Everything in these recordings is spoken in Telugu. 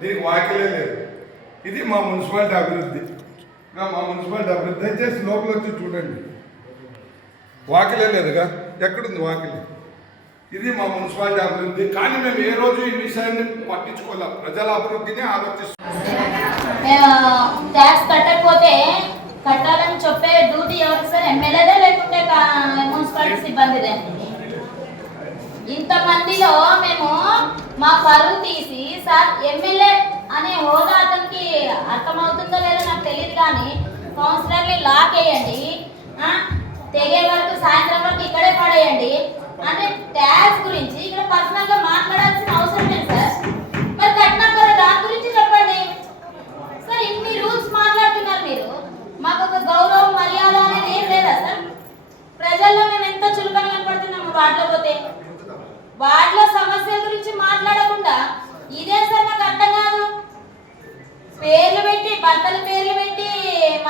దీనికి వాకిలే లేదు. ఇది మా మున్సిపాలిటీ అభివృద్ధి. మా మున్సిపాలిటీ అభివృద్ధి. దయచేసి లోపల వచ్చి చూడండి. వాకిలే లేదుగా? ఎక్కడుంది వాకిలి? ఇది మా మున్సిపాలిటీ అభివృద్ధి. కానీ మేము ఏ రోజు ఈ విషయాన్ని పట్టించుకోలేం. ప్రజల అభివృద్ధిని ఆలోచిస్తున్నాం. ట్యాక్స్ కట్టకపోతే కట్టాలని చెప్పే డ్యూటీ ఎవరికి సార్ ఎమ్మెల్యేదే లేకుంటే మున్సిపాలిటీ సిబ్బందిదే ఇంతమందిలో మేము మా పరువు తీసి సార్ ఎమ్మెల్యే అనే హోదా అతనికి అర్థమవుతుందో లేదో నాకు తెలియదు కానీ కౌన్సిలర్ని లాక్ వేయండి. తెగే వరకు సాయంత్రం వరకు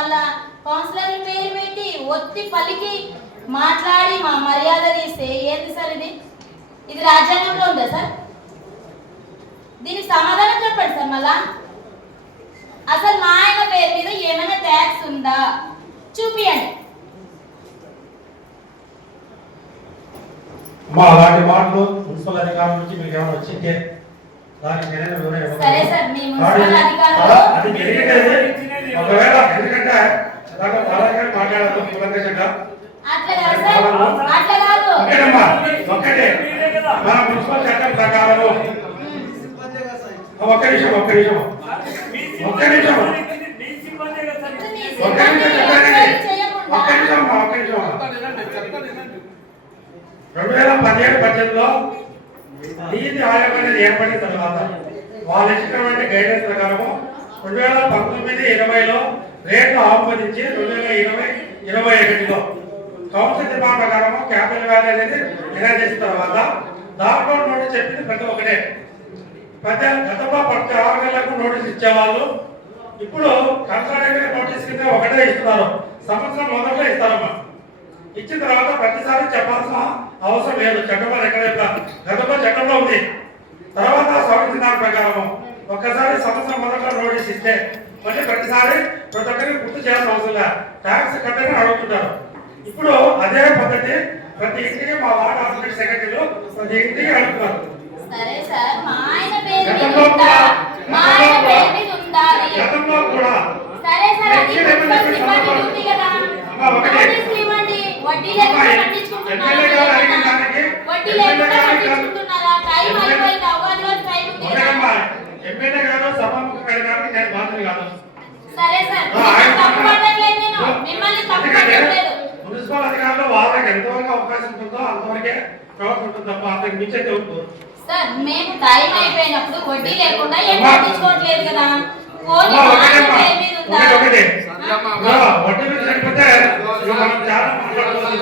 మళ్ళా కౌన్సిలర్ల పేర్లు పెట్టి ఒత్తి పలికి మాట్లాడి మా మర్యాద తీస్తే ఏంది సార్ ఇది? ఇది రాజ్యాంగంలో ఉందా సార్? దీనికి సమాధానం చెప్పండి సార్ మళ్ళా. అసలు మా ఆయన పేరు మీద ఏమైనా ట్యాక్స్ ఉందా? చూపియండి. అలాంటి మాటలు మున్సిపల్ అధికారుల నుంచి మీకు ఏమైనా వచ్చింటే దానికి? సరే సార్, మీ మున్సిపల్ అది- ఒకవేళ ఎందుకంటే దాంట్లో బలంగా మాట్లాడదు కూలంకషంగా అట్లా కాదు సార్ అట్లా కాదు. ఒకటమ్మా ఒక్కటే. మన మున్సిపల్ చట్టం ప్రకారం ఉమ్. ఒక్క నిమిషం ఒక్క నిమిషం. ఒక్క నిమిషం. ఒక్క నిమిషం ఒక్క నిమిషం ఒక్క నిమిషం. రెండు వేల పదిహేడు బడ్జెట్లో నీతి ఆయోగ్ అనేది ఏర్పడిన తర్వాత వాళ్ళు ఇచ్చినటువంటి గైడెన్స్ ప్రకారము రెండు వేల పంతొమ్మిది ఇరవైలో రేట్లు ఆమోదించి రెండు వేల ఇరవై ఇరవై ఒకటిలో. కౌన్సిల్ డిమాండ్ ప్రకారము క్యాపిటల్ వ్యాలీ అనేది డిజైన్ చేసిన తర్వాత దాంట్లో నోటీస్ చెప్పింది ప్రతి ఒక్కటే. ప్రతి గతంలో ప్రతి ఆరు నెలలకు నోటీస్ ఇచ్చేవాళ్ళు ఇప్పుడు కన్సల్టేషన్ నోటీస్ కింద ఒకటే ఇస్తున్నారు. సంవత్సరం మొదట్లో ఇస్తారమ్మా. ఇచ్చిన తర్వాత ప్రతిసారి చెప్పాల్సిన అవసరం లేదు. చట్టంలో ఎక్కడ చెప్పినా గతంలో చట్టంలో ఉంది. తర్వాత సంవత్సరాల దాని ప్రకారం ఒక్కసారి సంవత్సరం మొదట్లో నోటీస్ ఇస్తే మళ్ళీ ప్రతిసారి ప్రతి ఒక్కరికి గుర్తు చేయాల్సిన అవసరం లేదు ట్యాక్స్ కట్టని అడుగుతుంటారు. ఇప్పుడు అదే పద్ధతి ప్రతి ఇంటికి మా వార్డ్ ఆఫీస్ సెక్రటరీలు ప్రతి ఇంటికి అడుగుతున్నారు. సరే సార్ మా ఆయన పేరు మీద గతంలో ఉందా కూడా మా ఆయన పేరు మీద? గతంలో సరే సార్ అది కదా. ఇవ్వండి. వడ్డీ లేకుండా పట్టించుకుంటున్నారా వడ్డీ లేకుండా పట్టించుకుంటున్నారా? టైం అయిపోయింది టైం ఉంది కదా ఒకటమ్మా ఎమ్మెల్యే గారు సభాముఖం వెళ్ళడానికి నేను బాధ్యత కాదు సరే సార్ ఆ, ఆయన మిమ్మల్ని తప్పు పట్టట్లేదు నేను మిమ్మల్ని తప్పు ఎందుకంటే పట్టట్లేదు మున్సిపల్ అధికారులు వాళ్ళకి ఎంతవరకు అవకాశం ఉంటుందో అంతవరకే ప్రవర్తన అంతకు మించైతే ఉంటుంది సార్ మేము టైం అయిపోయినప్పుడు వడ్డీ లేకుండా ఏం. పట్టించుకోవట్లేదు కదా. ఒకటి వడ్డీ మీద లేకపోతే మనం చాలా.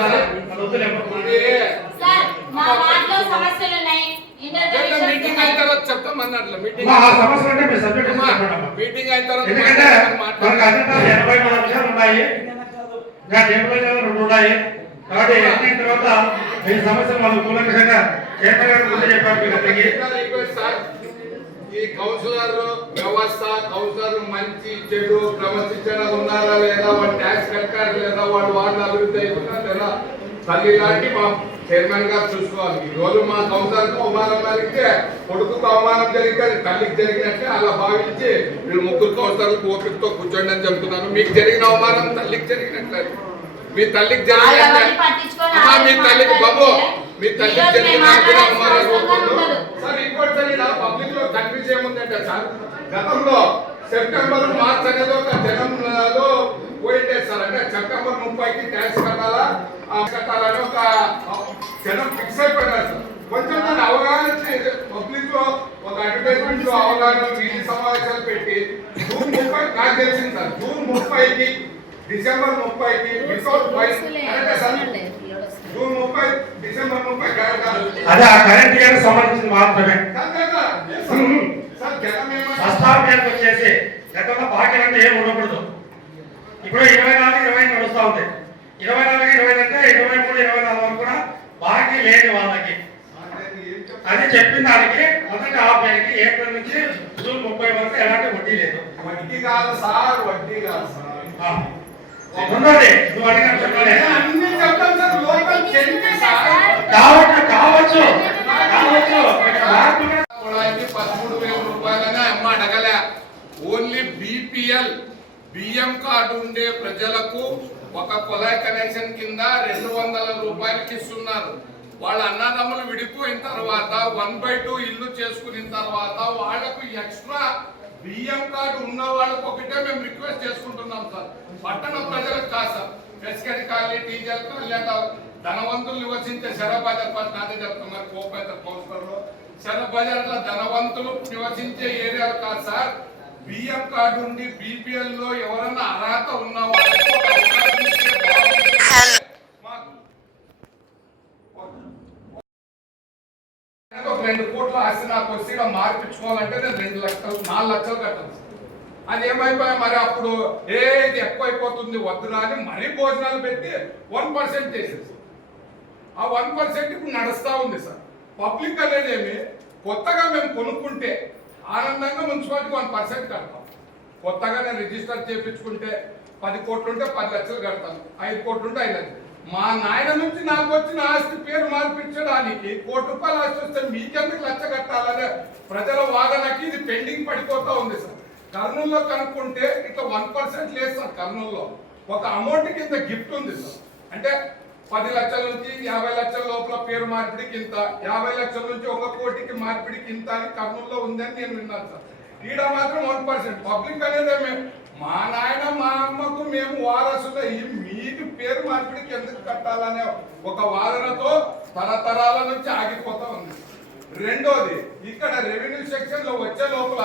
అది. సార్ మా వార్డులో సమస్యలు ఉన్నాయి. మీటింగ్ అయిన తర్వాత చెప్తాం అన్నట్లు మీటింగ్. అమ్మా, ఆ సమస్యలు అంటే మీ సబ్జెక్ట్. మీటింగ్ అయిన తర్వాత ఎందుకంటే మనకు ఎనభై ఉన్నాయి. ఇంకా టేబుల్ రెండు ఉన్నాయి. కాబట్టి ఎన్ని తర్వాత మీ సమస్య మనం కూలంకషంగా చేతగా ముందు చెప్పారు మీకు అతనికి ఈ కౌన్సిలర్ వ్యవస్థ కౌన్సిలర్ మంచి చెడు క్రమశిక్షణ ఉన్నారా లేదా? వాడు ట్యాక్స్ కట్టారు లేదా? వాడు వాళ్ళు అభివృద్ధి అవుతున్నా లేదా? తల్లి లాంటి మా చైర్మన్ గారు చూసుకోవాలి. ఈ రోజు మా కౌన్సిలర్ అవమానం జరిగితే కొడుకుకు అవమానం జరిగితే తల్లికి జరిగినట్టే అలా భావించి మీరు ముగ్గురు కౌన్సిలర్లకు ఓపికతో కూర్చోండి అని చెప్తున్నాను. మీకు జరిగిన అవమానం తల్లికి జరిగినట్లే. మీ తల్లికి అమ్మా, మీ తల్లికి బాబు మీ తల్లికి జరిగిన ఇంకోటి పబ్లిక్లో కన్ఫ్యూజ్ ఏముందంటే సార్ గతంలో సెప్టెంబర్ మార్చ్ అనేది ఒక జనంలో పోయిండే సార్. అంటే సెప్టెంబర్ ముప్పైకి ట్యాక్స్ కట్టాలా? ఆ కట్టాలని ఒక జనం ఫిక్స్ అయిపోయినారు సార్. కొంచెం దాన్ని అవగాహన పబ్లిక్లో ఒక అడ్వర్టైజ్మెంట్లో అవగాహన వీటి సమావేశాలు పెట్టి జూన్ ముప్పై నాకు తెలిసింది సార్ జూన్ ముప్పైకి డిసెంబర్ ముప్పైకి వితౌట్ సార్ జూన్ ముప్పై డిసెంబర్ ముప్పై కాదు అదే ఆ కరెంట్ ఇయర్ సంబంధించింది మాత్రమే. జనం ప్రస్తావనకు వచ్చేసి గతంలో బాకీ అంటే ఏం ఉండకూడదు. ఇప్పుడు ఇరవై నాలుగు ఇరవై నడుస్తూ ఉంది. ఇరవై నాలుగు ఇరవై అంటే ఇరవై మూడు ఇరవై నాలుగు వరకు కూడా బాకీ లేని వాళ్ళకి. అది చెప్పిన దానికి మొదటి ఆఫ్ ఏప్రిల్ నుంచి వడ్డీ లేదు. వడ్డీ కాదు సార్ వడ్డీ కాదు సార్. కావచ్చు కావచ్చు. పదమూడు వేల రూపాయలనే అమ్మ అడగలే. ఓన్లీ బీపీఎల్ బియ్యం కార్డు ఉండే ప్రజలకు ఒక కుళాయి కనెక్షన్ కింద రెండు వందల రూపాయలకి ఇస్తున్నారు. వాళ్ళ అన్నదమ్ములు విడిపోయిన తర్వాత వన్ బై టూ ఇల్లు చేసుకున్న తర్వాత వాళ్ళకు ఎక్స్ట్రా బియ్యం కార్డు ఉన్న వాళ్ళకు ఒకటే మేము రిక్వెస్ట్ చేసుకుంటున్నాం సార్. పట్టణ ప్రజలకు కాదు సార్. పెస్కరి కాలనీ టీచర్ లేదా ధనవంతులు నివసించే శరబజార్ ఫస్ట్ నాదే చెప్తున్నారు మరి కోపేత కౌన్సిలర్లో శరబజార్లో ధనవంతులు నివసించే ఏరియాలు కాదు సార్. బియ్యం కార్డు ఉండి బీపీఎల్లో ఎవరైనా అర్హత ఉన్న ఒక అవకాశం ఇస్తే బాగుంటుంది. మాకు ఒక రెండు కోట్ల ఆస్తి నాకు వచ్చి ఇలా మార్పించుకోవాలంటే నేను రెండు లక్షలు నాలుగు లక్షలు కట్టాలి సార్. అది ఏమైపోయా మరి అప్పుడు ఏ ఇది ఎక్కువైపోతుంది? వద్దురా అని మరీ భోజనాలు పెట్టి వన్ పర్సెంట్ చేసేసి. ఆ వన్ పర్సెంట్ ఇప్పుడు నడుస్తూ ఉంది సార్. పబ్లిక్ అనేది ఏమి? కొత్తగా మేము కొనుక్కుంటే ఆనందంగా మున్సిపాలిటీ వన్ పర్సెంట్ కడతాం. కొత్తగా నేను రిజిస్టర్ చేయించుకుంటే పది కోట్లు ఉంటే పది లక్షలు కడతాను. ఐదు కోట్లు ఉంటే ఐదు లక్షలు. మా నాయన నుంచి నాకు వచ్చిన ఆస్తి పేరు మార్పించడానికి కోటి రూపాయలు ఆస్తి వస్తే మీకెందుకు లచ్చ కట్టాలనే ప్రజల వాదనకి ఇది పెండింగ్ పడిపోతా ఉంది సార్. కర్నూలులో కనుక్కుంటే ఇట్లా వన్ పర్సెంట్ లేదు సార్ కర్నూలులో. ఒక అమౌంట్ కింద గిఫ్ట్ ఉంది సార్. అంటే పది లక్షల నుంచి యాభై లక్షల లోపల పేరు మార్పిడికి ఇంత యాభై లక్షల నుంచి ఒక కోటికి మార్పిడికి ఇంత అని కర్నూలులో ఉందని నేను విన్నాను సార్. ఈడ మాత్రం వన్ పర్సెంట్. పబ్లిక్ అనేది మేము మా నాయన మా అమ్మకు మేము వారసులు ఈ పేరు మార్పిడికి ఎందుకు కట్టాలనే ఒక వాదనతో తరతరాల నుంచి ఆగిపోతా ఉంది. రెండోది ఇక్కడ రెవెన్యూ సెక్షన్లో వచ్చే లోపల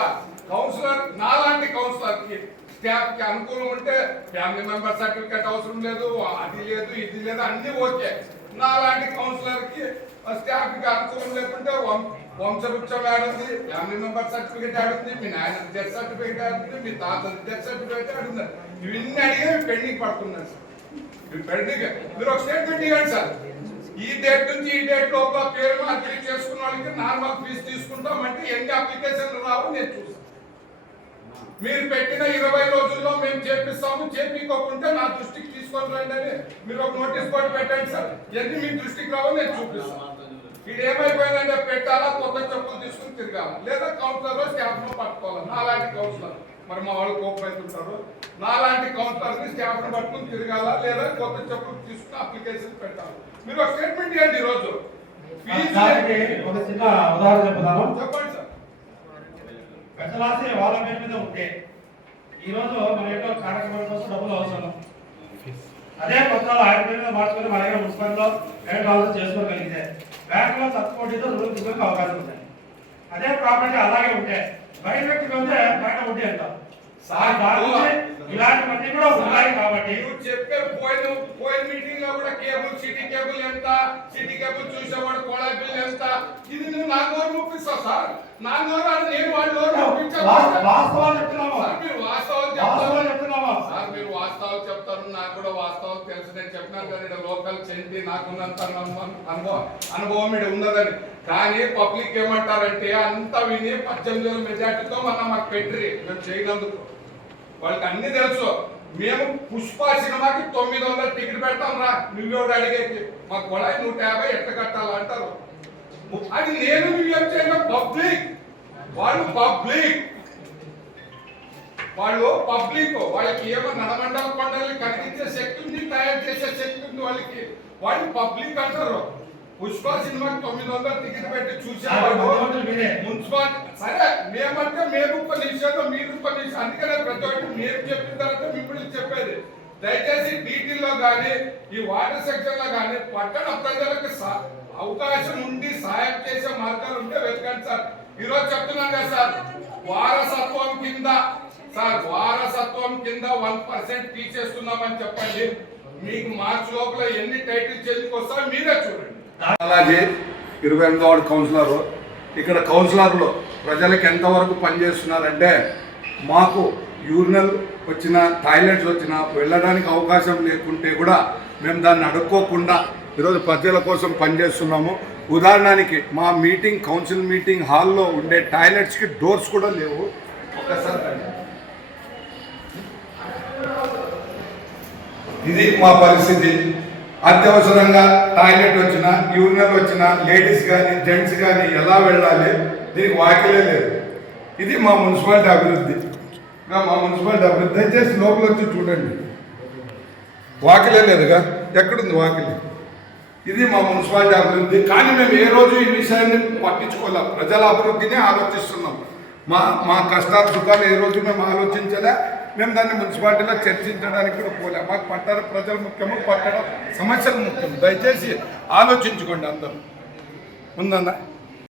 కౌన్సిలర్ నాలాంటి కౌన్సిలర్కి స్టాఫ్కి అనుకూలం ఉంటే ఫ్యామిలీ మెంబర్ సర్టిఫికేట్ అవసరం లేదు అది లేదు ఇది లేదు అన్ని ఓకే. నాలాంటి కౌన్సిలర్కి స్టాఫ్కి అనుకూలం లేకుంటే వం- వంశవృక్షం ఆడుంది ఫ్యామిలీ మెంబర్ సర్టిఫికేట్ ఆడుంది మీ నాయన డెత్ సర్టిఫికేట్ ఆడుంది మీ తాత డెత్ సర్టిఫికేట్ ఆడుంది ఇవన్నీ అడిగే పెండింగ్ పడుతున్నారు. సార్ మీరు ఒక స్టేట్మెంట్ ఇవ్వండి సార్. ఈ డేట్ నుంచి ఈ డేట్ లోపల పేరు మార్పిడి చేసుకున్న వాళ్ళకి నార్మల్ ఫీజు తీసుకుంటాం అంటే ఎన్ని అప్లికేషన్లు రావు నేను చూస్తాను మీరు పెట్టిన ఇరవై రోజుల్లో మేము చేపిస్తాము చేపించకుంటే నా దృష్టికి తీసుకొని రండి అని మీరు ఒక నోటీస్ బోర్డు పెట్టండి సార్. ఎన్ని మీ దృష్టికి రావో నేను చూపిస్తాను ఇది ఏమైపోయిందంటే పెట్టాలా కొత్త చెప్పులు తీసుకుని తిరగాల లేదా కౌన్సిలర్ స్టాఫ్ను పట్టుకోవాలి. అలాంటి కౌన్సిలర్ మరి మా వాళ్ళు కోపడుతుంటారు నాలాంటి కౌన్సిలర్ని స్టాఫ్ను పట్టుకుని తిరగాల లేదా కొత్త చెప్పులు తీసుకుని అప్లికేషన్ పెట్టాలి మీరు ఒక స్టేట్మెంట్ ఇవ్వండి ఈ రోజు. ఫీజు దానికి ఒక చిన్న ఉదాహరణ చెప్తాను చెప్పండి సార్. పెద్దలాసి వాళ్ళ పేరు మీద ఉంటే ఈ రోజు మన యొక్క కార్యక్రమం కోసం డబ్బులు అవసరం. అదే పత్రాలు ఆయన పేరు మీద మార్చుకొని మన దగ్గర మున్సిపల్లో బ్యాంక్ ట్రాన్స్ఫర్ చేసుకోగలిగితే బ్యాంక్లో తక్కువ వడ్డీతో రుణం తీసుకునే అవకాశం ఉంది అదే ప్రాపర్టీ అలాగే ఉంటే వ్యక్తికి ఉంటే బయట నుంచి ఇలాంటివన్నీ కూడా ఉన్నాయి కాబట్టి. చెప్పే పోయిన పోయిన మీటింగ్ లో కూడా కేబుల్ సిటీ కేబుల్ ఎంత సిటీ కేబుల్ చూసేవాడు కోళాయి బిల్ ఎంత? ఇది నువ్వు నా నోరు ముప్పిస్తావు సార్. నా నోరు అని నేను నోరు సార్, మీరు వాస్తవాలు చెప్తారు. చెప్తున్నాము సార్ మీరు వాస్తవాలు చెప్తారు. నాకు కూడా వాస్తవాలు తెలుసు. నేను చెప్పినాను కదా ఇక్కడ లోకల్ చెంది నాకున్నంత అనుభవం అనుభవం ఇక్కడ ఉన్నదని. కానీ పబ్లిక్ ఏమంటారంటే అంత విని పద్దెనిమిది వేల మెజార్టీతో మన మాకు పెట్టి మేము చేయనందుకు. వాళ్ళకి అన్ని తెలుసు. మేము పుష్ప సినిమాకి తొమ్మిది వందల టికెట్ పెడతాం రా. నువ్వెవడు అడిగేకి మాకు కొడాయి నూట యాభై ఎట్ట కట్టాలంటారు అది నేను నువ్వేం చేయడం పబ్లిక్. వాళ్ళు పబ్లిక్. వాళ్ళు పబ్లిక్. వాళ్ళకి ఏమో నడమండల కొండల్ని కనిపించే శక్తి ఉంది తయారు చేసే శక్తి ఉంది వాళ్ళకి. వాళ్ళు పబ్లిక్ అంటారు. పుష్ప సినిమాకి తొమ్మిది వందల టికెట్ పెట్టి చూసేవాళ్ళు. మున్సిపాలిటీ సరే మేమంటే మేము కొన్ని విషయాలు మీరు కొన్ని అందుకనే ప్రతి ఒక్కటి మీరు చెప్పిన తర్వాత మిమ్మల్ని చెప్పేది. దయచేసి డీటీలో కానీ ఈ వాటర్ సెక్షన్లో కానీ పట్టణ ప్రజలకు అవకాశం ఉండి సాయం చేసే మార్గాలు ఉంటే వెతకండి సార్. ఈరోజు చెప్తున్నాను కదా సార్ వారసత్వం కింద సార్ వారసత్వం కింద వన్ పర్సెంట్ తీసేస్తున్నామని చెప్పండి. మీకు మార్చి లోపల ఎన్ని టైటిల్ చేతికి వస్తారో మీరే చూడండి. అలాగే ఇరవై ఎనిమిదో కౌన్సిలర్ ఇక్కడ కౌన్సిలర్లు ప్రజలకు ఎంతవరకు పనిచేస్తున్నారంటే మాకు యూరినల్ వచ్చిన టాయిలెట్స్ వచ్చిన వెళ్ళడానికి అవకాశం లేకుంటే కూడా మేము దాన్ని అడుక్కోకుండా ఈరోజు ప్రజల కోసం పనిచేస్తున్నాము. ఉదాహరణకి మా మీటింగ్ కౌన్సిల్ మీటింగ్ హాల్లో ఉండే టాయిలెట్స్కి డోర్స్ కూడా లేవు. ఒకసారి ఇది మా పరిస్థితి. అత్యవసరంగా టాయిలెట్ వచ్చినా యూరినల్ వచ్చినా లేడీస్ కానీ జెంట్స్ కానీ ఎలా వెళ్ళాలి దీనికి వాకిలే లేదు. ఇది మా మున్సిపాలిటీ అభివృద్ధి. ఇంకా మా మున్సిపాలిటీ అభివృద్ధి. దయచేసి లోపల వచ్చి చూడండి. వాకిలే లేదుగా? ఎక్కడుంది వాకిలి? ఇది మా మున్సిపాలిటీ అభివృద్ధి. కానీ మేము ఏ రోజు ఈ విషయాన్ని పట్టించుకోలేం. ప్రజల అభివృద్ధిని ఆలోచిస్తున్నాం. మా మా కష్టాలు సుఖాలు ఏ రోజు మేము ఆలోచించలే. మేము దాన్ని మున్సిపాలిటీలో చర్చించడానికి కూడా పోలే. మాకు పట్టణ ప్రజలు ముఖ్యము పట్టణ సమస్యలు ముఖ్యం దయచేసి ఆలోచించుకోండి అందరూ. ఉందన్నా?